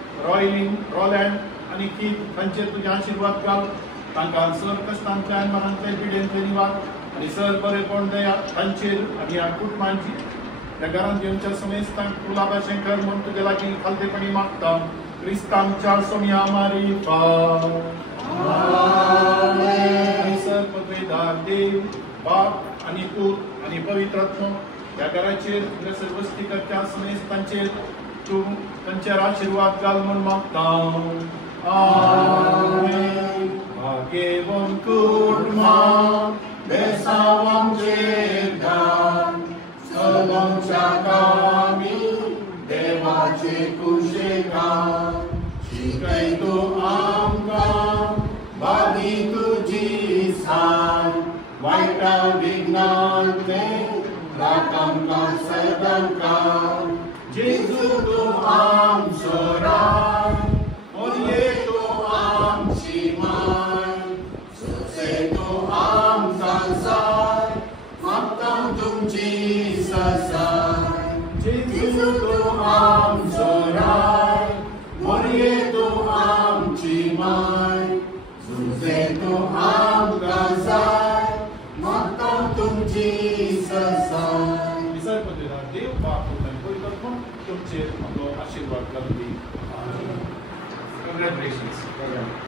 रॉलँड आणि कीथ तांचे तुझे आशीर्वाद घाल तांकां सर कश्टांतल्यान मरांतल्या पिडेंतले निवार आणि सर बरेपण दया तांचेर आणि ह्या कुटुंबांची त्या घरांत येवच्या समेस्तांक तुला भाशें कर म्हूण तुजे लागीं खालतेपणी मागता क्रिस्तांच्या सोम्या मारिफा सर पदवेदार देव बाप आणि पूत आणि पवित्रात्मा त्या घराचेर तुझ्या सर्वस्तिकर्त्या समेस्तांचेर तूं तांचेर आशीर्वाद घाल म्हूण मागता आमेन. भाग्यवन कुटुंबां बेसांव आमचेर घाल सलोंच्या कामी देवाचे कुशेक घाल शिकय तूं आमकां बागी तुजी साय वायटा विघ्नांतले राख आमकां सदांकाळ जेजू तूं आमचो राय मोरये तूं आमची माय सुसे तूं आमकां जाय मागता तुमची ससाय जेजू तूं आमचो राय मोरये तूं आमची माय सुसे तूं आमकां जाय मागता तुमची ससाय. विसर पदवेदार देव बाप तुमचे आशीर्वाद घालून दी. Congratulations.